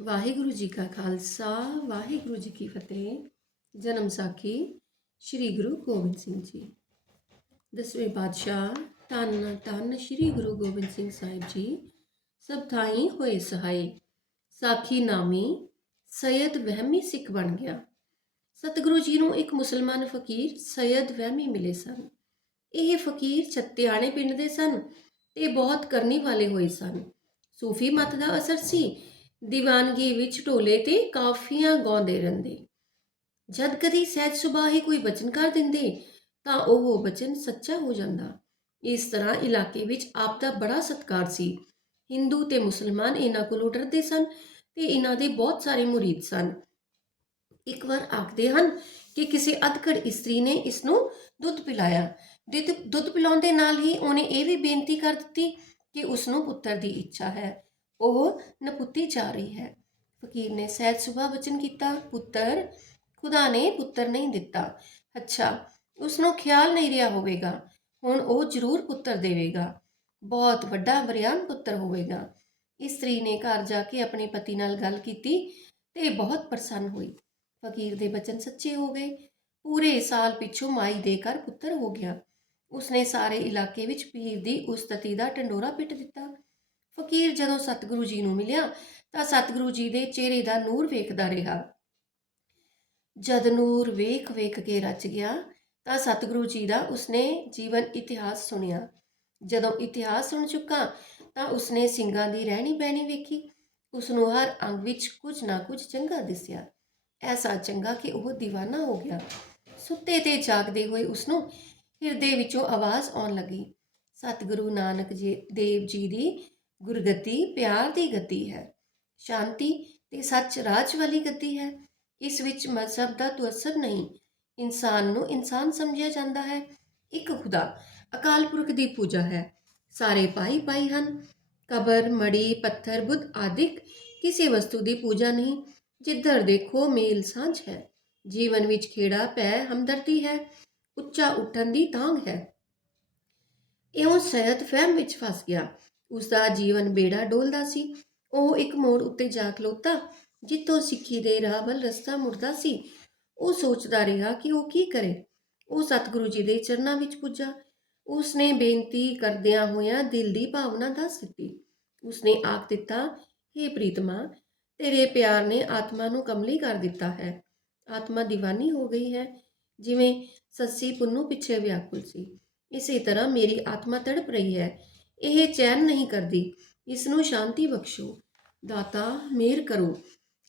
ਵਾਹਿਗੁਰੂ ਜੀ ਕਾ ਖਾਲਸਾ, ਵਾਹਿਗੁਰੂ ਜੀ ਕੀ ਫਤਿਹ। ਜਨਮ ਸਾਖੀ ਸ੍ਰੀ ਗੁਰੂ ਗੋਬਿੰਦ ਸਿੰਘ ਜੀ। ਦਸਵੇਂ ਪਾਤਸ਼ਾਹ, ਧੰਨ ਧੰਨ ਸ੍ਰੀ ਗੁਰੂ ਗੋਬਿੰਦ ਸਿੰਘ ਸਾਹਿਬ ਜੀ, ਸਭ ਥਾਈ ਹੋਏ ਸਹਾਈ। ਸਾਖੀ ਨਾਮੀ ਸੈਦ ਵਹਿਮੀ ਸਿੱਖ ਬਣ ਗਿਆ। ਸਤਿਗੁਰੂ ਜੀ ਨੂੰ ਇੱਕ ਮੁਸਲਮਾਨ ਫਕੀਰ ਸੈਯਦ ਵਹਿਮੀ ਮਿਲੇ ਸਨ। ਇਹ ਫਕੀਰ ਛੱਤਿਆਣੇ ਪਿੰਡ ਦੇ ਸਨ ਤੇ ਬਹੁਤ ਕਰਨੀ ਵਾਲੇ ਹੋਏ ਸਨ। ਸੂਫੀ ਮਤ ਦਾ ਅਸਰ ਸੀ ਦੀਵਾਨਗੀ ਵਿੱਚ ਢੋਲੇ ਤੇ ਕਾਫੀਆਂ ਗਾਉਂਦੇ ਰਹਿੰਦੇ। ਜਦ ਕਦੀ ਸਹਿਜ ਸੁਭਾਅ ਹੀ ਕੋਈ ਬਚਨ ਕਰ ਦਿੰਦੇ, ਤਾਂ ਉਹ ਬਚਨ ਸੱਚਾ ਹੋ ਜਾਂਦਾ। ਇਸ ਤਰ੍ਹਾਂ ਇਲਾਕੇ ਵਿੱਚ ਆਪ ਦਾ ਬੜਾ ਸਤਕਾਰ ਸੀ। ਹਿੰਦੂ ਤੇ ਮੁਸਲਮਾਨ ਇਹਨਾਂ ਕੋਲੋਂ ਡਰਦੇ ਸਨ ਤੇ ਇਹਨਾਂ ਦੇ ਬਹੁਤ ਸਾਰੇ ਮੁਰੀਦ ਸਨ। ਇੱਕ ਵਾਰ ਆਖਦੇ ਹਨ ਕਿ ਕਿਸੇ ਅਧਕੜ ਇਸਤਰੀ ਨੇ ਇਸ ਨੂੰ ਦੁੱਧ ਪਿਲਾਇਆ। ਦੁੱਧ ਦੁੱਧ ਪਿਲਾਉਣ ਦੇ ਨਾਲ ਹੀ ਉਹਨੇ ਇਹ ਵੀ ਬੇਨਤੀ ਕਰ ਦਿੱਤੀ ਕਿ ਉਸ ਨੂੰ ਪੁੱਤਰ ਦੀ ਇੱਛਾ ਹੈ। ਉਹ ਨਪੁੱਤੀ ਜਾ ਰਹੀ ਹੈ। ਫਕੀਰ ਨੇ ਸਹਿਜ ਸੁਭਾ ਬਚਨ ਕੀਤਾ। ਪੁੱਤਰ, ਖੁਦਾ ਨੇ ਪੁੱਤਰ ਨਹੀਂ ਦਿੱਤਾ। ਅੱਛਾ ਉਸ ਨੂੰ ਖਿਆਲ ਨਹੀਂ ਰਿਹਾ ਹੋਵੇਗਾ। ਹੁਣ ਉਹ ਜ਼ਰੂਰ ਪੁੱਤਰ ਦੇਵੇਗਾ। ਬਹੁਤ ਵੱਡਾ ਬਰਿਆਨ ਪੁੱਤਰ ਹੋਵੇਗਾ। ਇਸਤਰੀ ਨੇ ਘਰ ਜਾ ਕੇ ਆਪਣੇ ਪਤੀ ਨਾਲ ਗੱਲ ਕੀਤੀ ਤੇ ਬਹੁਤ ਪ੍ਰਸੰਨ ਹੋਈ। ਫਕੀਰ ਦੇ ਬਚਨ ਸੱਚੇ ਹੋ ਗਏ। ਪੂਰੇ ਸਾਲ ਪਿੱਛੋਂ ਮਾਈ ਦੇ ਘਰ ਪੁੱਤਰ ਹੋ ਗਿਆ। ਉਸਨੇ ਸਾਰੇ ਇਲਾਕੇ ਵਿੱਚ ਪੀਰ ਦੀ ਉਸਤਤੀ ਦਾ ਟੰਡੋਰਾ ਪਿੱਟ ਦਿੱਤਾ। ਫਕੀਰ ਜਦੋਂ ਸਤਿਗੁਰੂ ਜੀ ਨੂੰ ਮਿਲਿਆ ਤਾਂ ਸਤਿਗੁਰੂ ਜੀ ਦੇ ਚਿਹਰੇ ਦਾ ਨੂਰ ਵੇਖਦਾ ਰਿਹਾ। ਜਦ ਨੂਰ ਵੇਖ ਵੇਖ ਕੇ ਰਚ ਗਿਆ ਤਾਂ ਸਤਿਗੁਰੂ ਜੀ ਦਾ ਉਸਨੇ ਜੀਵਨ ਇਤਿਹਾਸ ਸੁਣਿਆ। ਜਦੋਂ ਇਤਿਹਾਸ ਸੁਣ ਚੁੱਕਾ ਤਾਂ ਉਸਨੇ ਸਿੰਘਾਂ ਦੀ ਰਹਿਣੀ ਬਹਿਣੀ ਵੇਖੀ। ਉਸ ਨੂੰ ਹਰ ਅੰਗ ਵਿੱਚ ਕੁਝ ਨਾ ਕੁਝ ਚੰਗਾ ਦਿਸਿਆ। ਐਸਾ ਚੰਗਾ ਕਿ ਉਹ دیਵਾਨਾ ਹੋ ਗਿਆ। ਸੁੱਤੇ ਤੇ ਜਾਗਦੇ ਹੋਏ ਉਸ ਨੂੰ ਹਿਰਦੇ ਵਿੱਚੋਂ ਆਵਾਜ਼ ਆਉਣ ਲੱਗੀ। ਸਤਿਗੁਰੂ ਨਾਨਕ ਜੀ ਦੇਵ ਜੀ ਦੀ ਗੁਰਗਤੀ ਪਿਆਰ ਦੀ ਗਤੀ ਹੈ, ਸ਼ਾਂਤੀ ਤੇ ਸੱਚ ਰਾਜ ਵਾਲੀ ਗਤੀ ਹੈ। ਇਸ ਵਿੱਚ ਮਜ਼ਹਬ ਦਾ ਤੁਅਸਰ ਨਹੀਂ, ਇਨਸਾਨ ਨੂੰ ਇਨਸਾਨ ਸਮਝਿਆ ਜਾਂਦਾ ਹੈ। ਇੱਕ ਖੁਦਾ ਅਕਾਲ ਪੁਰਖ ਦੀ ਪੂਜਾ ਹੈ, ਸਾਰੇ ਭਾਈ ਭਾਈ ਹਨ। ਕਬਰ ਮੜੀ ਪੱਥਰ, ਬੁੱਧ ਆਦਿਕ ਕਿਸੇ ਵਸਤੂ ਦੀ ਪੂਜਾ ਨਹੀਂ, ਜਿੱਧਰ ਦੇਖੋ ਮੇਲ ਸਾਂਝ ਹੈ। ਜੀਵਨ ਵਿੱਚ ਖੇੜਾ ਪੈ ਹਮਦਰਦੀ ਹੈ, ਉੱਚਾ ਉੱਠਣ ਦੀ ਤਾਂਗ ਹੈ। ਇਉਂ ਸਹਿਤ ਫਹਿਮ ਵਿੱਚ ਫਸ ਗਿਆ ਉਸ ਦਾ ਜੀਵਨ ਬੇੜਾ ਡੋਲਦਾ ਸੀ। ਉਹ ਇੱਕ ਮੋੜ ਉੱਤੇ ਜਾ ਖਲੋਤਾ, ਜਿੱਥੋਂ ਸਿੱਖੀ ਦੇ ਰਾਹ ਵੱਲ ਰਸਤਾ ਮੁੜਦਾ ਸੀ। ਉਹ ਸੋਚਦਾ ਰਿਹਾ ਕਿ ਉਹ ਕੀ ਕਰੇ। ਉਹ ਸਤਿਗੁਰੂ ਜੀ ਦੇ ਚਰਨਾਂ ਵਿੱਚ ਪੁੱਜਾ। ਉਸਨੇ ਬੇਨਤੀ ਕਰਦਿਆਂ ਹੋਇਆਂ ਦਿਲ ਦੀ ਭਾਵਨਾ ਦੱਸ ਦਿੱਤੀ। ਉਸਨੇ ਆਖ ਦਿੱਤਾ हे ਪ੍ਰੀਤਮਾ, ਤੇਰੇ ਪਿਆਰ ਨੇ ਆਤਮਾ ਨੂੰ ਕਮਲੀ ਕਰ ਦਿੱਤਾ ਹੈ। ਆਤਮਾ دیਵਾਨੀ ਹੋ ਗਈ ਹੈ, ਜਿਵੇਂ ਸੱਸੀ ਪੁੰਨੂ ਪਿੱਛੇ ਵਿਆਕੁਲ ਸੀ। ਇਸੇ ਤਰ੍ਹਾਂ ਮੇਰੀ ਆਤਮਾ ਤੜਪ ਰਹੀ ਹੈ। ਇਹ ਚੈਨ ਨਹੀਂ ਕਰਦੀ। ਇਸ ਨੂੰ ਸ਼ਾਂਤੀ ਬਖਸ਼ੋ। ਦਾਤਾ, ਮਿਹਰ ਕਰੋ।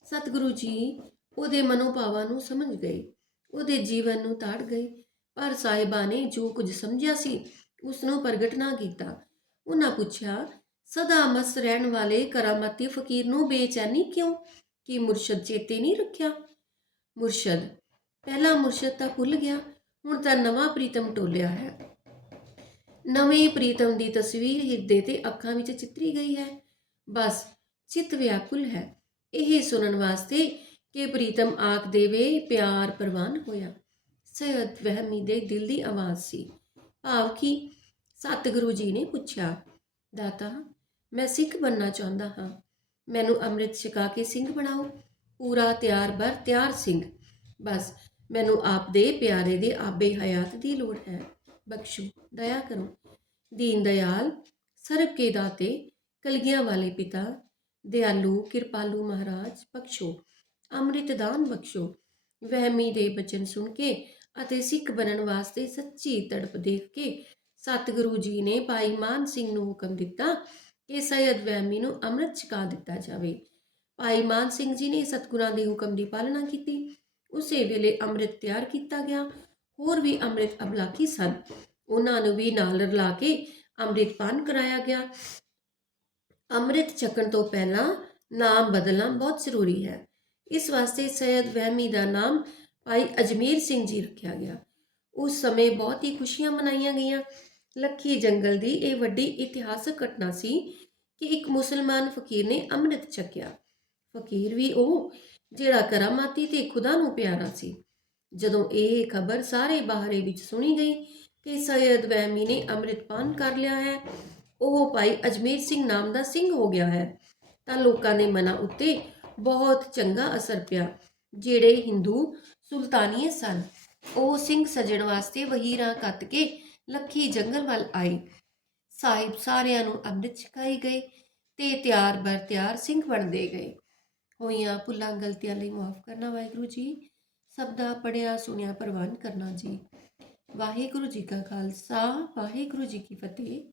ਸਤਿਗੁਰੂ ਜੀ ਉਹਦੇ ਮਨੋਭਾਵਾਂ ਨੂੰ ਸਮਝ ਗਏ। ਉਹਦੇ ਜੀਵਨ ਨੂੰ ਤਾੜ ਗਏ। ਪਰ ਸਾਹਿਬਾ ਨੇ ਜੋ ਕੁਝ ਸਮਝਿਆ ਸੀ ਉਸ ਨੂੰ ਪ੍ਰਗਟ ਨਾ ਕੀਤਾ। ਉਹਨਾਂ ਪੁੱਛਿਆ, ਸਦਾ ਮਸ ਰਹਿਣ ਵਾਲੇ ਕਰਾਮਾਤੀ ਫਕੀਰ ਨੂੰ ਬੇਚੈਨੀ ਕਿਉਂ? ਕਿ ਮੁਰਸ਼ਦ ਚੇਤੇ ਨਹੀਂ ਰੱਖਿਆ? ਮੁਰਸ਼ਦ, ਪਹਿਲਾ ਮੁਰਸ਼ਦ ਤਾਂ ਭੁੱਲ ਗਿਆ, ਹੁਣ ਤਾਂ ਨਵਾਂ ਪ੍ਰੀਤਮ ਟੋਲਿਆ ਹੈ। ਨਵੇਂ ਪ੍ਰੀਤਮ ਦੀ ਤਸਵੀਰ ਹਿਰਦੇ ਤੇ ਅੱਖਾਂ ਵਿੱਚ ਚਿੱਤਰੀ ਗਈ ਹੈ। ਬਸ, ਚਿੱਤ ਵਿਆਕੁਲ ਹੈ। ਇਹ ਸੁਣਨ ਵਾਸਤੇ ਕਿ ਪ੍ਰੀਤਮ ਆਖ ਦੇਵੇ, ਪਿਆਰ ਪ੍ਰਵਾਨ ਹੋਇਆ। ਸੈਦ ਵਹਿਮੀ ਦੇ ਦਿਲ ਦੀ ਆਵਾਜ਼ ਸੀ। ਭਾਵ ਕਿ ਸਤਿਗੁਰੂ ਜੀ ਨੇ ਪੁੱਛਿਆ, ਦਾਤਾ, ਮੈਂ ਸਿੱਖ ਬੰਨਾ ਚਾਹੁੰਦਾ ਹਾਂ। ਮੈਨੂੰ ਅੰਮ੍ਰਿਤ ਛਕਾ ਕੇ ਸਿੰਘ ਬਣਾਓ। ਪੂਰਾ ਤਿਆਰ ਬਰ ਤਿਆਰ ਸਿੰਘ। ਬਸ, ਮੈਨੂੰ ਆਪ ਦੇ ਪਿਆਰੇ ਦੇ ਆਬੇ ਹਯਾਤ ਦੀ ਲੋੜ ਹੈ। ਬਖਸ਼ੋ, ਦਇਆ ਕਰੋ। ਦੀਨ ਦਿਆਲ ਸਰਬ ਕੇ ਦਾਤੇ, ਕਲਗੀਆਂ ਵਾਲੇ ਪਿਤਾ, ਦਿਆਲੂ, ਕਿਰਪਾਲੂ ਮਹਾਰਾਜ, ਬਖਸ਼ੋ। ਅੰਮ੍ਰਿਤ ਦਾਨ ਬਖਸ਼ੋ। ਵਹਿਮੀ ਦੇ ਬਚਨ ਸੁਣ ਕੇ ਅਤੇ ਸਿੱਖ ਬਣਨ ਵਾਸਤੇ ਸੱਚੀ ਤੜਪ ਦੇਖ ਕੇ ਸਤਿਗੁਰੂ ਜੀ ਨੇ ਭਾਈ ਮਾਨ ਸਿੰਘ ਨੂੰ ਹੁਕਮ ਦਿੱਤਾ ਕਿ ਸੈਯਦ ਵਹਿਮੀ ਨੂੰ ਅੰਮ੍ਰਿਤ ਛਕਾ ਦਿੱਤਾ ਜਾਵੇ। ਭਾਈ ਮਾਨ ਸਿੰਘ ਜੀ ਨੇ ਸਤਿਗੁਰਾਂ ਦੇ ਹੁਕਮ ਦੀ ਪਾਲਣਾ ਕੀਤੀ। ਉਸੇ ਵੇਲੇ ਅੰਮ੍ਰਿਤ ਤਿਆਰ ਕੀਤਾ ਗਿਆ। ਹੋਰ ਵੀ ਅੰਮ੍ਰਿਤ ਅਬਲਾਕੀ ਸਨ। ਉਹਨਾਂ ਨੂੰ ਵੀ ਨਾਲ ਰਲਾ ਕੇ ਅੰਮ੍ਰਿਤਪਾਨ ਕਰਾਇਆ ਗਿਆ। ਅੰਮ੍ਰਿਤ ਛਕਣ ਤੋਂ ਪਹਿਲਾਂ ਨਾਮ ਬਦਲਣਾ ਬਹੁਤ ਜ਼ਰੂਰੀ ਹੈ। ਇਸ ਵਾਸਤੇ ਸੈਦ ਵਹਿਮੀ ਦਾ ਨਾਮ ਭਾਈ ਅਜਮੇਰ ਸਿੰਘ ਜੀ ਰੱਖਿਆ ਗਿਆ। ਉਸ ਸਮੇਂ ਬਹੁਤ ਹੀ ਖੁਸ਼ੀਆਂ ਮਨਾਈਆਂ ਗਈਆਂ। ਲੱਖੀ ਜੰਗਲ ਦੀ ਇਹ ਵੱਡੀ ਇਤਿਹਾਸਕ ਘਟਨਾ ਸੀ ਕਿ ਇੱਕ ਮੁਸਲਮਾਨ ਫਕੀਰ ਨੇ ਅੰਮ੍ਰਿਤ ਛਕਿਆ। ਫਕੀਰ ਵੀ ਉਹ ਜਿਹੜਾ ਕਰਾਮਾਤੀ ਤੇ ਖੁਦਾ ਨੂੰ ਪਿਆਰਾ ਸੀ। ਜਦੋਂ ਇਹ ਖਬਰ ਸਾਰੇ ਬਾਹਰੇ ਵਿੱਚ ਸੁਣੀ ਗਈ ਕਿ ਸੈਦ ਵਹਿਮੀ ਨੇ ਅੰਮ੍ਰਿਤਪਾਨ ਕਰ ਲਿਆ ਹੈ, ਉਹ ਭਾਈ ਅਜਮੇਰ ਸਿੰਘ ਨਾਮ ਦਾ ਸਿੰਘ ਹੋ ਗਿਆ ਹੈ, ਤਾਂ ਲੋਕਾਂ ਦੇ ਮਨਾਂ ਉੱਤੇ ਬਹੁਤ ਚੰਗਾ ਅਸਰ ਪਿਆ। ਜਿਹੜੇ ਹਿੰਦੂ ਸੁਲਤਾਨੀਏ ਸਨ, ਉਹ ਸਿੰਘ ਸਜਣ ਵਾਸਤੇ ਵਹੀਰਾਂ ਕੱਤ ਕੇ ਲੱਖੀ ਜੰਗਲ ਵੱਲ ਆਏ। ਸਾਹਿਬ ਸਾਰਿਆਂ ਨੂੰ ਅੰਮ੍ਰਿਤ ਛਕਾਈ ਗਏ ਤੇ ਤਿਆਰ ਬਰ ਤਿਆਰ ਸਿੰਘ ਬਣਦੇ ਗਏ। ਹੋਈਆਂ ਭੁੱਲਾਂ, ਗਲਤੀਆਂ ਲਈ ਮਾਫ ਕਰਨਾ ਵਾਹਿਗੁਰੂ ਜੀ। ਸਭ ਦਾ ਪੜਿਆ ਸੁਣਿਆ, ਪ੍ਰਵਾਨ ਕਰਨਾ ਜੀ। ਵਾਹਿਗੁਰੂ ਜੀ ਕਾ ਖਾਲਸਾ, ਵਾਹਿਗੁਰੂ ਜੀ ਕੀ ਫਤਿਹ।